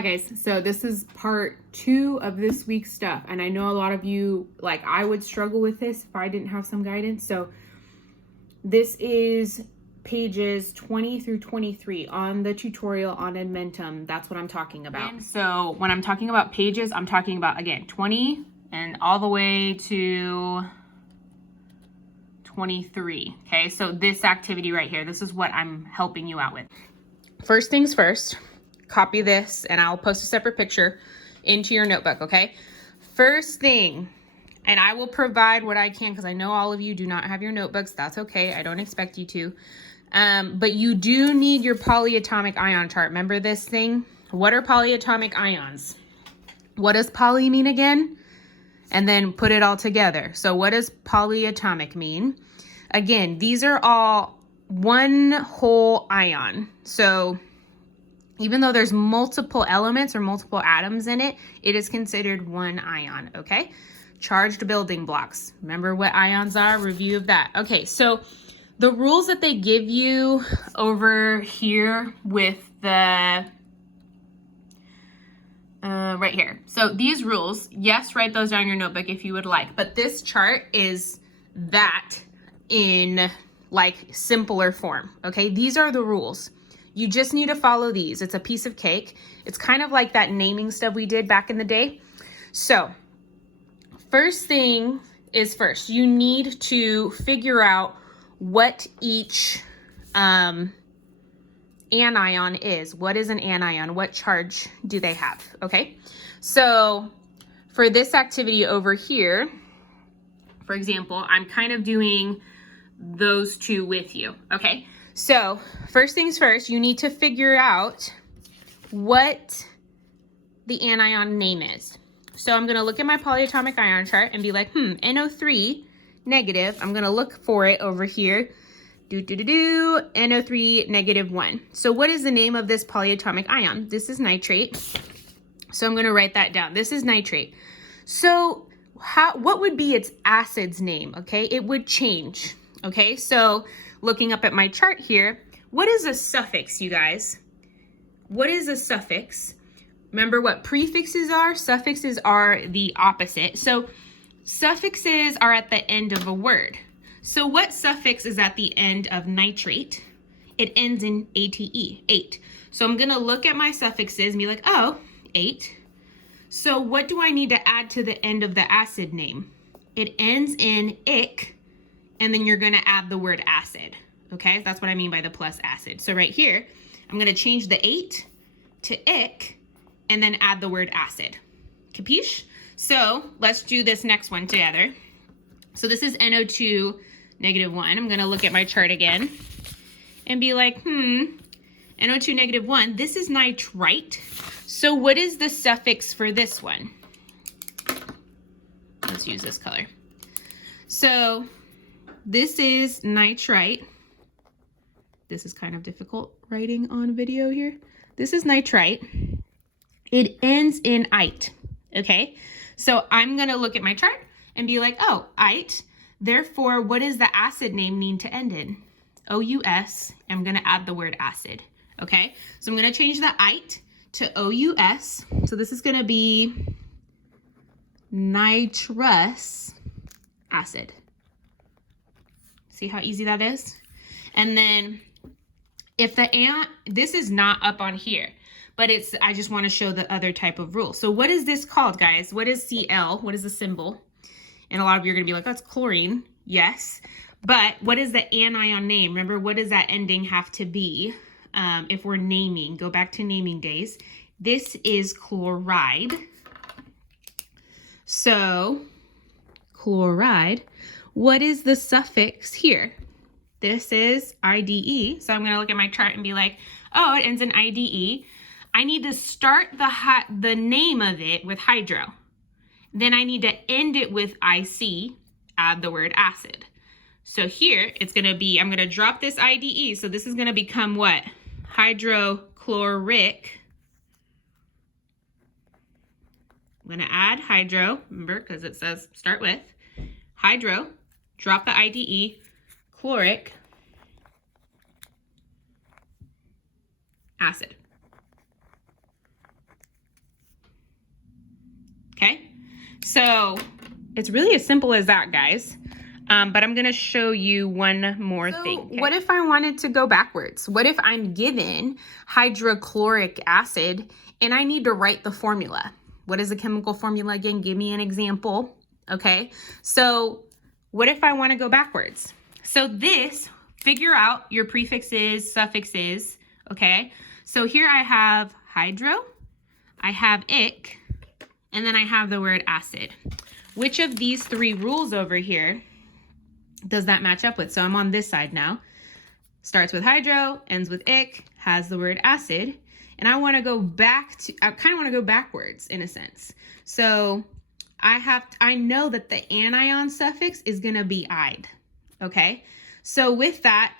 Hi guys, so this is part 2 of this week's stuff, and I know a lot of you, like I would struggle with this if I didn't have some guidance. So this is pages 20 through 23 on the tutorial on Edmentum. That's what I'm talking about. And so when I'm talking about pages, I'm talking about, again, 20 and all the way to 23. Okay, so this activity right here, this is what I'm helping you out with. First things first, copy this and I'll post a separate picture into your notebook, okay? First thing, and I will provide what I can because I know all of you do not have your notebooks. That's okay, I don't expect you to. But you do need your polyatomic ion chart. Remember this thing? What are polyatomic ions? What does poly mean again? And then put it all together. So what does polyatomic mean? Again, these are all one whole ion. So even though there's multiple elements or multiple atoms in it, it is considered one ion, okay? Charged building blocks. Remember what ions are? Review of that. Okay, so the rules that they give you over here with the, right here. So these rules, yes, write those down in your notebook if you would like, but this chart is that in like simpler form, okay? These are the rules. You just need to follow these. It's a piece of cake. It's kind of like that naming stuff we did back in the day. So first thing is first, you need to figure out what each anion is. What is an anion? What charge do they have? Okay. So for this activity over here, for example, I'm kind of doing those two with you. Okay. So first things first, you need to figure out what the anion name is. So I'm going to look at my polyatomic ion chart and be like, NO3 negative. I'm going to look for it over here. NO3 negative 1. So what is the name of this polyatomic ion? This is nitrate. So I'm going to write that down. This is nitrate. So what would be its acid's name? Okay, it would change. Okay, so looking up at my chart here, what is a suffix, you guys? What is a suffix? Remember what prefixes are? Suffixes are the opposite. So suffixes are at the end of a word. So what suffix is at the end of nitrate? It ends in ate, 8. So I'm gonna look at my suffixes and be like, oh, 8. So what do I need to add to the end of the acid name? It ends in ic, and then you're gonna add the word acid, okay? That's what I mean by the plus acid. So right here, I'm gonna change the 8 to ic, and then add the word acid. Capiche? So let's do this next one together. So this is NO2 negative 1. I'm gonna look at my chart again and be like, NO2 negative 1, this is nitrite. So what is the suffix for this one? Let's use this color. So this is nitrite. This is kind of difficult writing on video here. This is nitrite. It ends in ite, okay? So I'm gonna look at my chart and be like, oh, ite. Therefore, what does the acid name need to end in? OUS, I'm gonna add the word acid, okay? So I'm gonna change the ite to OUS. So this is gonna be nitrous acid. See how easy that is? And then if this is not up on here, but I just want to show the other type of rule. So what is this called, guys? What is Cl? What is the symbol? And a lot of you are going to be like, that's chlorine. Yes. But what is the anion name? Remember, what does that ending have to be if we're naming? Go back to naming days. This is chloride. So chloride. What is the suffix here? This is IDE. So I'm going to look at my chart and be like, oh, it ends in IDE. I need to start the name of it with hydro. Then I need to end it with IC, add the word acid. So here it's going to be, I'm going to drop this IDE. So this is going to become what? Hydrochloric. I'm going to add hydro, remember, because it says start with. Hydro, drop the IDE, chloric, acid. So it's really as simple as that, guys. But I'm gonna show you one more thing. Okay? What if I wanted to go backwards? What if I'm given hydrochloric acid and I need to write the formula? What is the chemical formula again? Give me an example. Okay, so what if I want to go backwards? So this, figure out your prefixes, suffixes, okay? So here I have hydro, I have ic, and then I have the word acid. Which of these three rules over here does that match up with? So I'm on this side now. Starts with hydro, ends with ic, has the word acid, and I want to go back to, I kind of want to go backwards in a sense. So I know that the anion suffix is going to be "ide." Okay. So with that,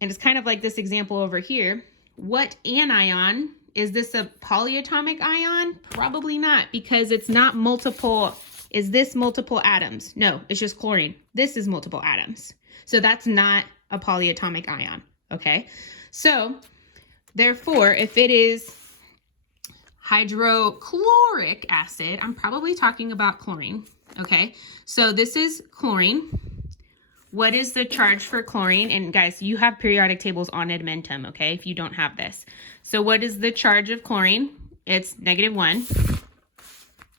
and it's kind of like this example over here, what anion, is this a polyatomic ion? Probably not, because it's not multiple. Is this multiple atoms? No, it's just chlorine. This is multiple atoms. So that's not a polyatomic ion. Okay. So therefore, if it is hydrochloric acid, I'm probably talking about chlorine. Okay. So this is chlorine. What is the charge for chlorine? And guys, you have periodic tables on Edmentum, okay, if you don't have this. So what is the charge of chlorine? It's -1.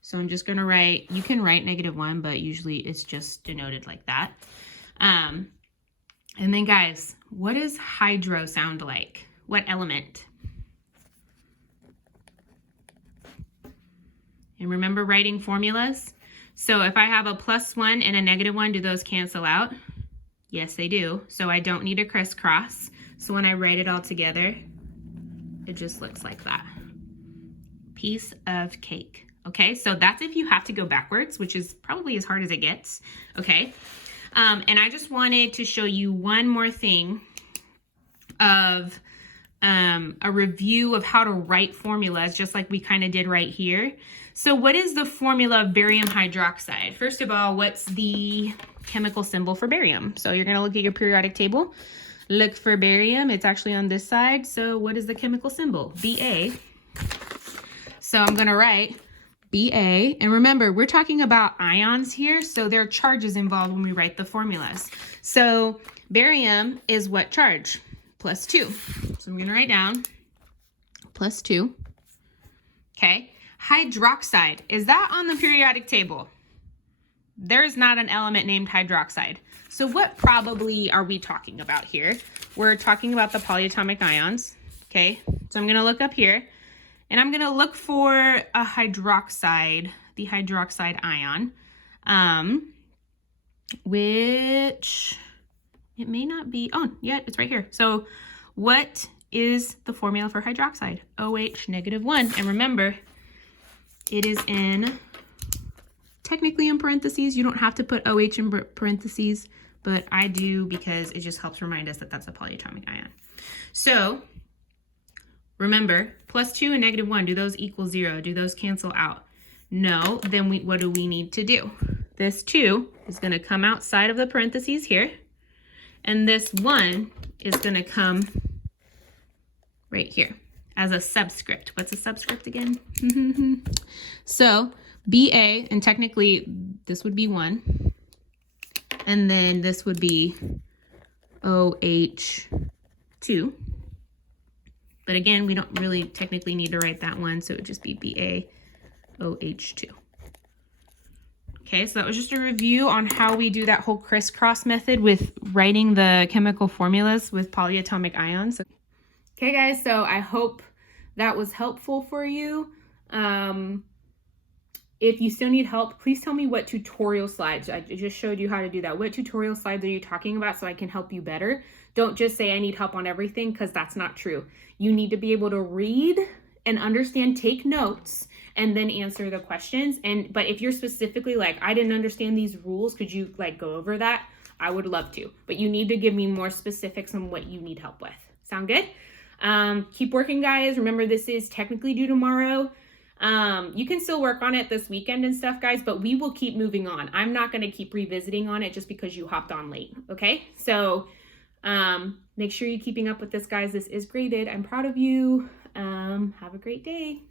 So I'm just going to write, you can write -1, but usually it's just denoted like that. And then guys, what does hydro sound like? What element? And remember writing formulas? So if I have a +1 and a -1, do those cancel out? Yes, they do. So I don't need a crisscross. So when I write it all together, it just looks like that. Piece of cake. Okay, so that's if you have to go backwards, which is probably as hard as it gets. Okay, and I just wanted to show you one more thing of a review of how to write formulas, just like we kind of did right here. So what is the formula of barium hydroxide? First of all, what's the chemical symbol for barium? So you're going to look at your periodic table, look for barium. It's actually on this side. So what is the chemical symbol? Ba. So I'm going to write Ba. And remember, we're talking about ions here, so there are charges involved when we write the formulas. So barium is what charge? +2. So I'm going to write down +2. Okay. Hydroxide, is that on the periodic table? There's not an element named hydroxide. So what probably are we talking about here? We're talking about the polyatomic ions. Okay, so I'm going to look up here and I'm going to look for a hydroxide, the hydroxide ion, which it may not be. Oh, yeah, it's right here. So what is the formula for hydroxide? OH -1. And remember, it is in, technically in parentheses. You don't have to put OH in parentheses, but I do because it just helps remind us that that's a polyatomic ion. So remember, +2 and -1, do those equal 0? Do those cancel out? No, then what do we need to do? This 2 is going to come outside of the parentheses here, and this 1 is going to come right here as a subscript. What's a subscript again? So Ba, and technically this would be 1, and then this would be OH2. But again, we don't really technically need to write that one, so it would just be BaOH2. Okay, so that was just a review on how we do that whole crisscross method with writing the chemical formulas with polyatomic ions. Okay guys, so I hope that was helpful for you. If you still need help, please tell me what tutorial slides. I just showed you how to do that. What tutorial slides are you talking about so I can help you better? Don't just say I need help on everything, because that's not true. You need to be able to read and understand, take notes, and then answer the questions. But if you're specifically like, I didn't understand these rules, could you like go over that? I would love to, but you need to give me more specifics on what you need help with. Sound good? Keep working, guys. Remember, this is technically due tomorrow. You can still work on it this weekend and stuff, guys, but we will keep moving on. I'm not going to keep revisiting on it just because you hopped on late. Okay. So, make sure you're keeping up with this, guys. This is graded. I'm proud of you. Have a great day.